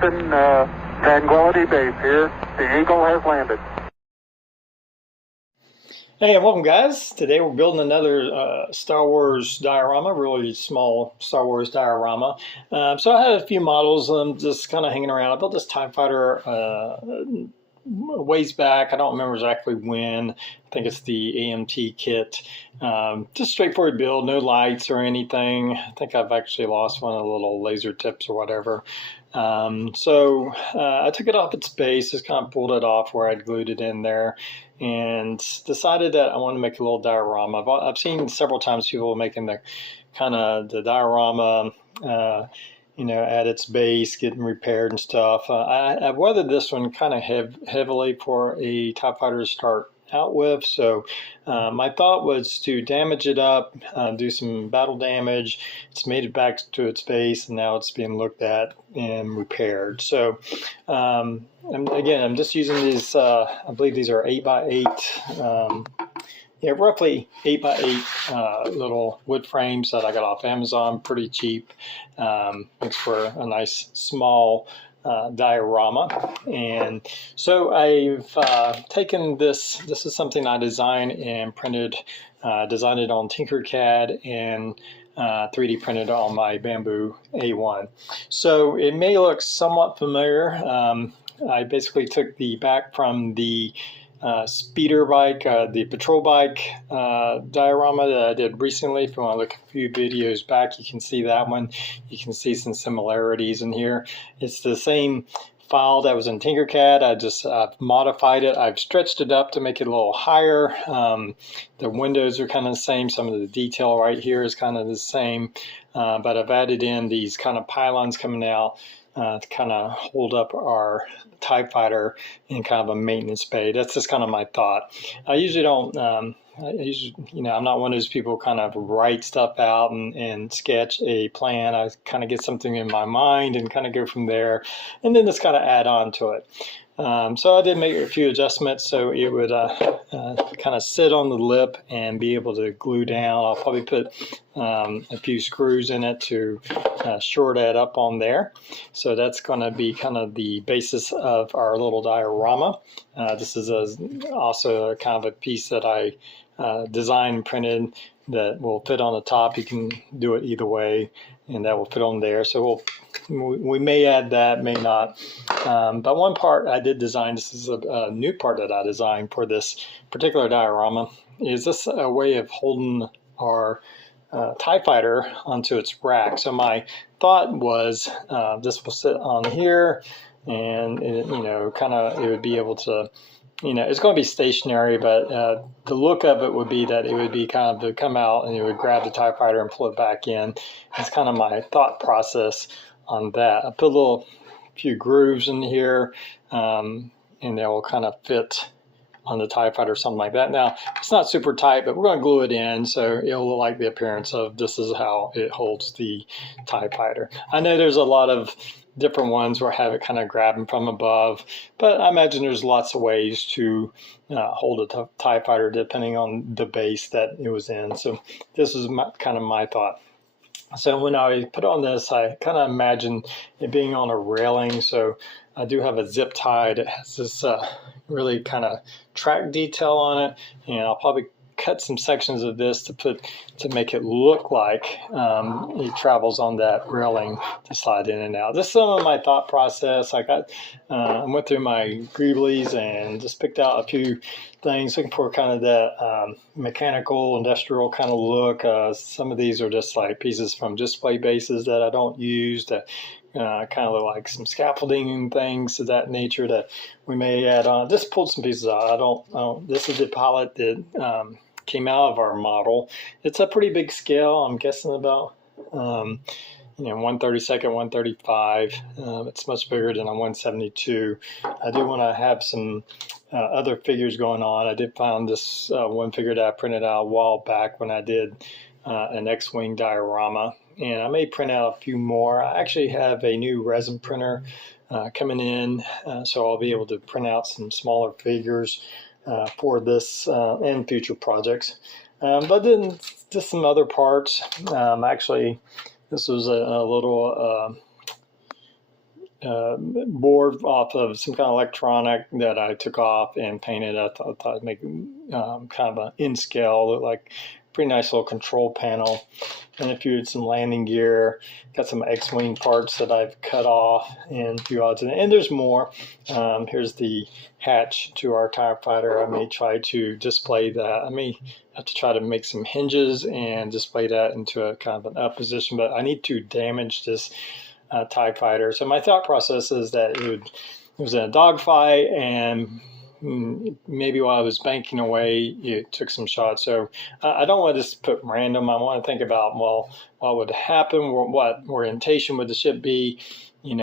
Houston, Tranquility Base here. The Eagle has landed. Hey, and welcome guys. Today we're building another Star Wars diorama, really small Star Wars diorama. So I had a few models just kind of hanging around. I built this TIE fighter ways back. I don't remember exactly when. I think it's the AMT kit. Just straightforward build, no lights or anything. I think I've actually lost one of the little laser tips or whatever. So I took it off its base, just kind of pulled it off where I'd glued it in there, and decided that I wanted to make a little diorama. I've seen several times people making the kind of the diorama, at its base, getting repaired and stuff. I've weathered this one kind of heavily for a TIE fighter to start out with. So my thought was to damage it up, do some battle damage. It's made it back to its base, and now it's being looked at and repaired. So I'm just using these, I believe these are 8x8, roughly 8x8 little wood frames that I got off Amazon, pretty cheap. Makes for a nice small diorama. And so I've taken this is something I designed and designed it on Tinkercad and 3D printed on my Bamboo A1. So it may look somewhat familiar. I basically took the back from the speeder bike, the patrol bike diorama that I did recently. If you want to look a few videos back, you can see that one. You can see some similarities in here. It's the same file that was in Tinkercad. I've modified it. I've stretched it up to make it a little higher. The windows are kind of the same. Some of the detail right here is kind of the same, but I've added in these kind of pylons coming out to kind of hold up our TIE fighter in kind of a maintenance bay. That's just kind of my thought. I usually don't, I'm not one of those people who kind of write stuff out and sketch a plan. I kind of get something in my mind and kind of go from there, and then just kind of add on to it. So I did make a few adjustments so it would kind of sit on the lip and be able to glue down. I'll probably put a few screws in it to shore that up on there. So that's going to be kind of the basis of our little diorama. This is also a kind of a piece that I designed and printed that will fit on the top. You can do it either way, and that will fit on there. So we may add that, may not. But one part I did design, this is a new part that I designed for this particular diorama, is this a way of holding our TIE fighter onto its rack. So my thought was this will sit on here, and it would be able to, it's going to be stationary, but the look of it would be that it would be kind of to come out and it would grab the TIE fighter and pull it back in. That's kind of my thought process on that. I put a few grooves in here, and they will kind of fit on the TIE fighter or something like that. Now, it's not super tight, but we're going to glue it in so it'll look like the appearance of this is how it holds the TIE fighter. I know there's a lot of different ones where I have it kind of grabbing from above, but I imagine there's lots of ways to hold a TIE fighter depending on the base that it was in. So this is kind of my thought. So when I put on this, I kind of imagine it being on a railing. So I do have a zip tie that has this really kind of track detail on it, and I'll probably cut some sections of this to make it look like it travels on that railing to slide in and out. This is some of my thought process. I went through my Greeblies and just picked out a few things, looking for kind of that mechanical, industrial kind of look. Some of these are just like pieces from display bases that I don't use that kind of look like some scaffolding and things of that nature that we may add on. Just pulled some pieces out. This is the palette that came out of our model. It's a pretty big scale. I'm guessing about 1/32, 1/35. It's much bigger than a 1/72. I do want to have some other figures going on. I did find this one figure that I printed out a while back when I did an X-Wing diorama, and I may print out a few more. I actually have a new resin printer coming in, so I'll be able to print out some smaller figures for this and future projects. But then just some other parts. Actually, this was a little board off of some kind of electronic that I took off and painted. I thought I'd make kind of an in scale, look like pretty nice little control panel. And a few some landing gear, got some X-wing parts that I've cut off, and a few odds. And there's more. Here's the hatch to our TIE fighter. I may try to display that. I may have to try to make some hinges and display that into a kind of an up position, but I need to damage this TIE fighter. So my thought process is that it was in a dogfight, and maybe while I was banking away, it took some shots. So I don't want to just put random. I want to think about, well, what would happen? What orientation would the ship be? And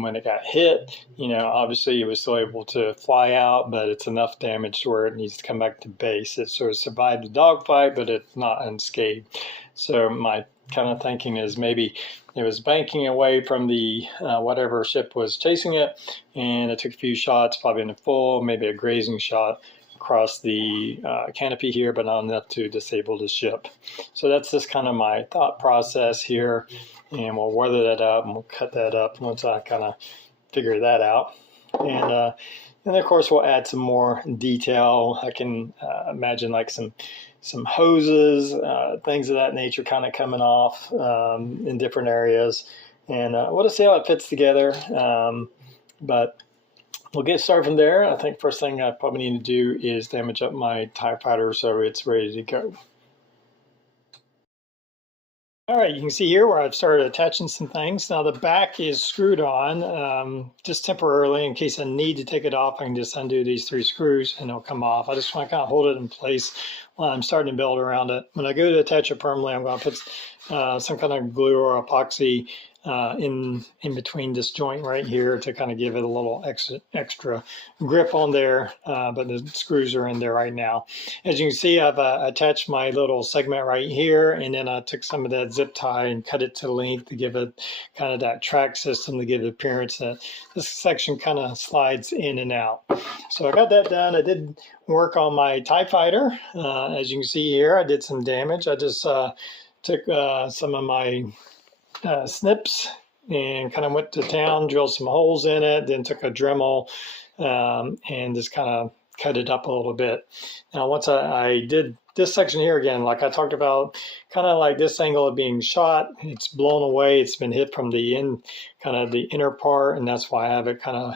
when it got hit, obviously it was still able to fly out, but it's enough damage to where it needs to come back to base. It sort of survived the dogfight, but it's not unscathed. So my kind of thinking is maybe it was banking away from the whatever ship was chasing it, and it took a few shots, probably in the full, maybe a grazing shot across the canopy here, but not enough to disable the ship. So that's just kind of my thought process here, and we'll weather that up and we'll cut that up once I kind of figure that out. And of course we'll add some more detail. I can imagine like some hoses, things of that nature kind of coming off in different areas. And we'll just see how it fits together. But we'll get started from there. I think first thing I probably need to do is damage up my TIE fighter so it's ready to go. All right, you can see here where I've started attaching some things. Now the back is screwed on just temporarily in case I need to take it off. I can just undo these 3 screws and it'll come off. I just want to kind of hold it in place while I'm starting to build around it. When I go to attach it permanently, I'm going to put some kind of glue or epoxy in between this joint right here to kind of give it a little extra grip on there, but the screws are in there right now. As you can see, I've attached my little segment right here, and then I took some of that zip tie and cut it to length to give it kind of that track system to give the appearance that this section kind of slides in and out. So I got that done. I did work on my TIE fighter. As you can see here, I did some damage. I just took some of my snips and kind of went to town, drilled some holes in it, then took a Dremel and just kind of cut it up a little bit. Now once I did this section here again, like I talked about, kind of like this angle of being shot, it's blown away, it's been hit from the kind of the inner part, and that's why I have it kind of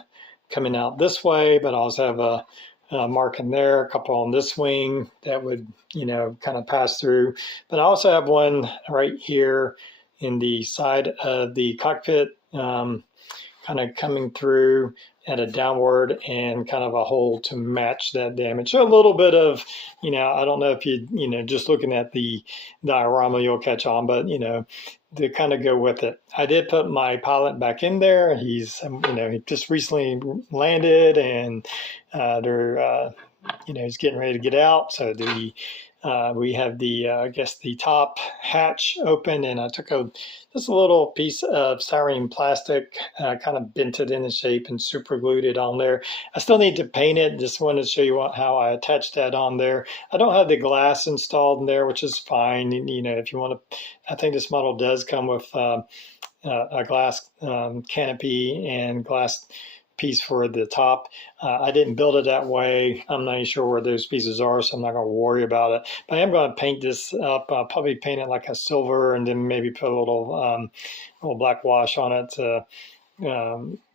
coming out this way, but I also have a mark in there, a couple on this wing that would, kind of pass through. But I also have one right here in the side of the cockpit, kind of coming through at a downward and kind of a hole to match that damage. So a little bit of, I don't know if you, just looking at the diorama, you'll catch on, but, to kind of go with it. I did put my pilot back in there. He's, he just recently landed, and he's getting ready to get out. So we have the, I guess the top hatch open, and I took just a little piece of styrene plastic, kind of bent it into shape and super glued it on there. I still need to paint it. Just wanted to show you how I attached that on there. I don't have the glass installed in there, which is fine. If you want to, I think this model does come with a glass canopy and glass piece for the top. I didn't build it that way. I'm not even sure where those pieces are, so I'm not going to worry about it. But I am going to paint this up. I'll probably paint it like a silver, and then maybe put a little black wash on it to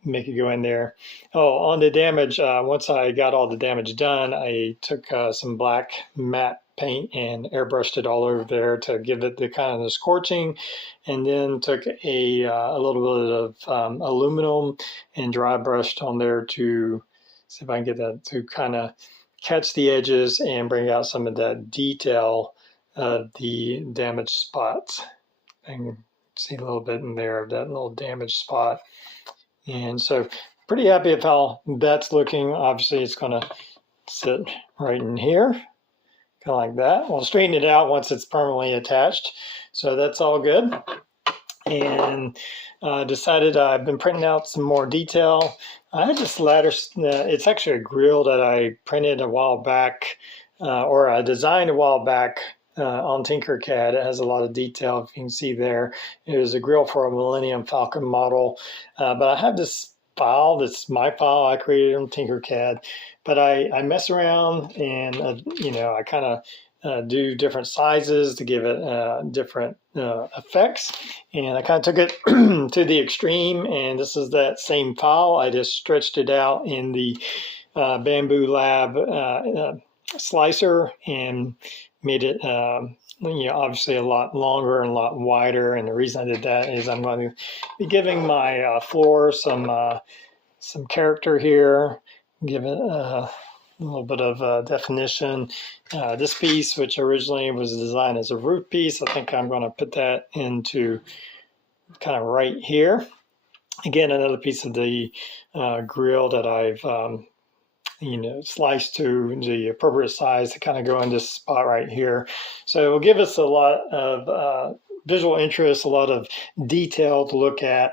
make it go in there. Oh, on the damage, once I got all the damage done, I took some black matte paint and airbrushed it all over there to give it the kind of the scorching, and then took a little bit of aluminum and dry brushed on there to see if I can get that to kind of catch the edges and bring out some of that detail of the damaged spots. I can see a little bit in there of that little damaged spot. And so pretty happy with how that's looking. Obviously it's going to sit right in here, kind of like that. We'll straighten it out once it's permanently attached. So that's all good. And decided I've been printing out some more detail. I had this ladder, it's actually a grill that I printed a while back, or I designed a while back on Tinkercad. It has a lot of detail, if you can see there. It was a grill for a Millennium Falcon model. But I have this file, that's my file I created on Tinkercad. But I mess around and, I kind of do different sizes to give it different effects. And I kind of took it to the extreme, and this is that same file. I just stretched it out in the Bamboo Lab slicer and made it obviously a lot longer and a lot wider. And the reason I did that is I'm going to be giving my floor some character here, give it a little bit of definition. This piece, which originally was designed as a roof piece, I think I'm going to put that into kind of right here. Again, another piece of the grill that I've sliced to the appropriate size to kind of go in this spot right here. So it will give us a lot of visual interest, a lot of detail to look at.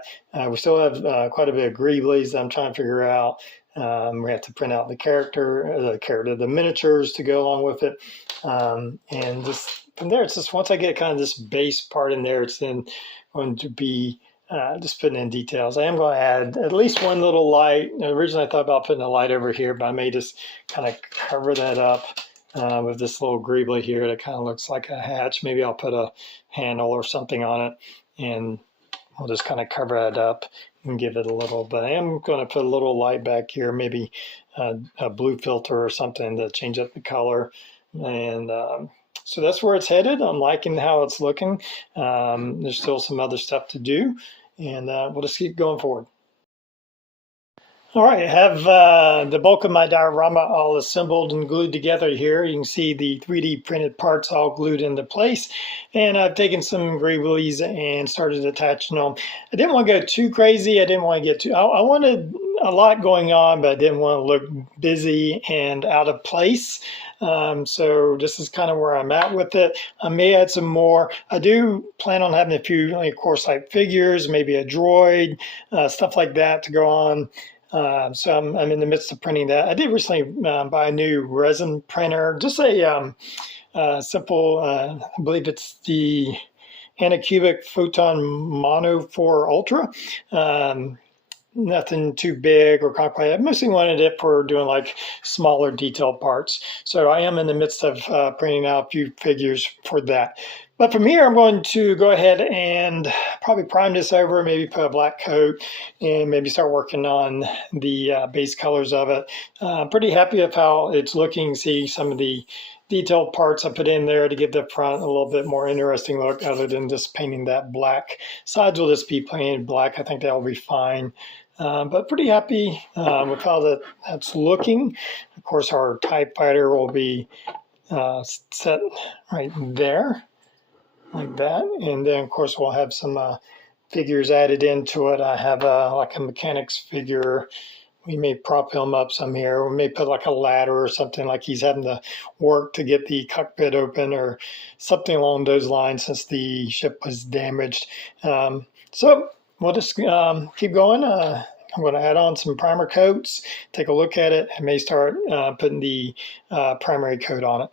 We still have quite a bit of greeblies that I'm trying to figure out. We have to print out the miniatures to go along with it. And just from there, it's just once I get kind of this base part in there, it's then going to be just putting in details. I am going to add at least one little light. Originally I thought about putting a light over here, but I may just kind of cover that up with this little greebly here that kind of looks like a hatch. Maybe I'll put a handle or something on it, and I'll just kind of cover that up and give it a little. But I am going to put a little light back here, maybe a blue filter or something to change up the color. And so that's where it's headed. I'm liking how it's looking. There's still some other stuff to do, and we'll just keep going forward. All right, I have the bulk of my diorama all assembled and glued together here. You can see the 3D printed parts all glued into place. And I've taken some greeblies and started attaching them. I didn't want to go too crazy. I didn't want to get too, I wanted a lot going on, but I didn't want to look busy and out of place. So this is kind of where I'm at with it. I may add some more. I do plan on having a few, of course, like figures, maybe a droid, stuff like that to go on. So I'm in the midst of printing that. I did recently buy a new resin printer, just a simple, I believe it's the Anycubic Photon Mono 4 Ultra. Nothing too big or complicated. I mostly wanted it for doing like smaller detailed parts. So I am in the midst of printing out a few figures for that. But from here, I'm going to go ahead and probably prime this over, maybe put a black coat, and maybe start working on the base colors of it. Pretty happy with how it's looking. See some of the detailed parts I put in there to give the front a little bit more interesting look other than just painting that black. Sides will just be painted black. I think that will be fine. But pretty happy with how that's looking. Of course, our TIE Fighter will be set right there, like that. And then, of course, we'll have some figures added into it. I have like a mechanics figure. We may prop him up some here. We may put like a ladder or something, like he's having to work to get the cockpit open or something along those lines since the ship was damaged. So we'll just keep going. I'm going to add on some primer coats, take a look at it, and may start putting the primary coat on it.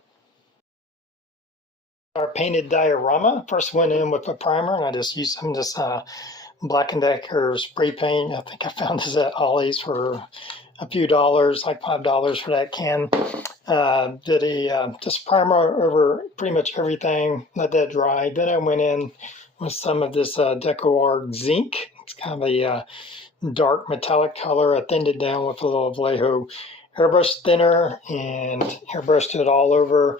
Our painted diorama, first went in with a primer, and I just used some just Black & Decker spray paint. I think I found this at Ollie's for a few dollars, like $5 for that can. Did a just primer over pretty much everything, let that dry. Then I went in with some of this DecoArt zinc. It's kind of a dark metallic color. I thinned it down with a little Vallejo airbrush thinner and airbrushed it all over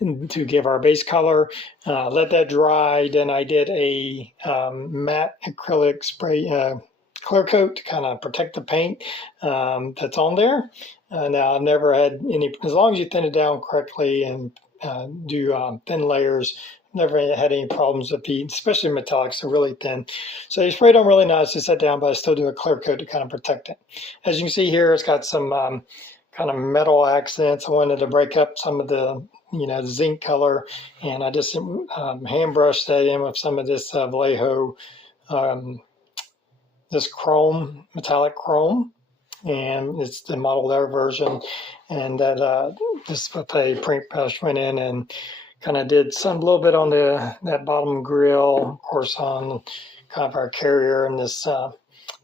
to give our base color. Let that dry. Then I did a matte acrylic spray clear coat to kind of protect the paint that's on there. Now I've never had any, as long as you thin it down correctly and do thin layers, never had any problems with the, especially metallics, they're really thin. So you spray them really nice to set down, but I still do a clear coat to kind of protect it. As you can see here, it's got some kind of metal accents. I wanted to break up some of the zinc color, and I just hand brushed that in with some of this Vallejo, this chrome, metallic chrome. and it's the model air version. And that this with a paintbrush went in and kind of did some a little bit on that bottom grill, of course on kind of our carrier and this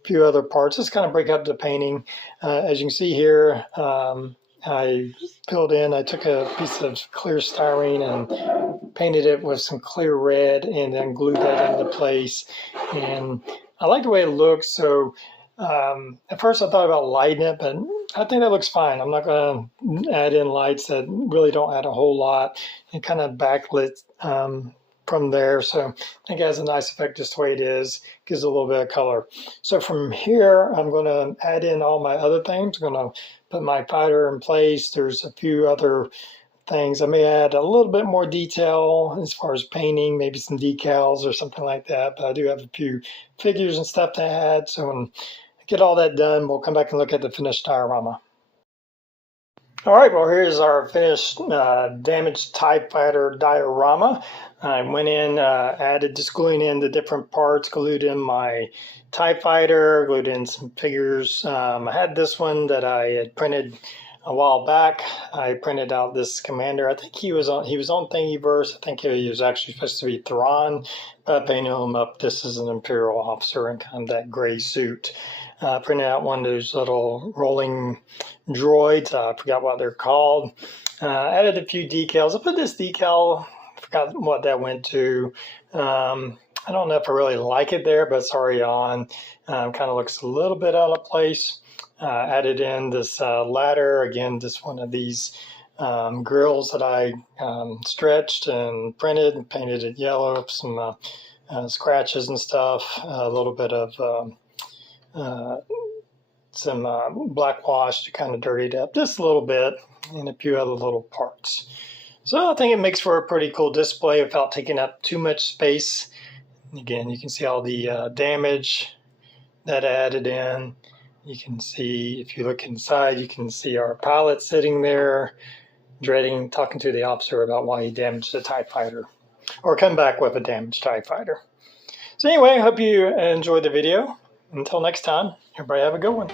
few other parts. Just kind of break up the painting. As you can see here, I filled in. I took a piece of clear styrene and painted it with some clear red, and then glued that into place. And I like the way it looks. So at first I thought about lighting it, but I think that looks fine. I'm not going to add in lights that really don't add a whole lot, and kind of backlit from there. So I think it has a nice effect just the way it is. Gives a little bit of color. So from here, I'm going to add in all my other things. I'm going to put my fighter in place. There's a few other things. I may add a little bit more detail as far as painting, maybe some decals or something like that. But I do have a few figures and stuff to add. So when I get all that done, we'll come back and look at the finished diorama. All right, well, here's our finished damaged TIE Fighter diorama. I went in, added, just gluing in the different parts, glued in my TIE Fighter, glued in some figures. I had this one that I had printed a while back. I printed out this commander. I think he was on Thingiverse. I think he was actually supposed to be Thrawn, but I painted him up. This is an Imperial officer in kind of that gray suit. Printed out one of those little rolling droids. I forgot what they're called. Added a few decals. I put this decal, forgot what that went to. I don't know if I really like it there, but it's already on. Kind of looks a little bit out of place. Added in this ladder. Again, just one of these grills that I stretched and printed and painted it yellow, some scratches and stuff, a little bit of some black wash to kind of dirty it up just a little bit, and a few other little parts. So I think it makes for a pretty cool display without taking up too much space. Again, you can see all the damage that I added in. You can see, if you look inside, you can see our pilot sitting there, talking to the officer about why he damaged the TIE Fighter, or come back with a damaged TIE Fighter. So anyway, I hope you enjoyed the video. Until next time, everybody have a good one.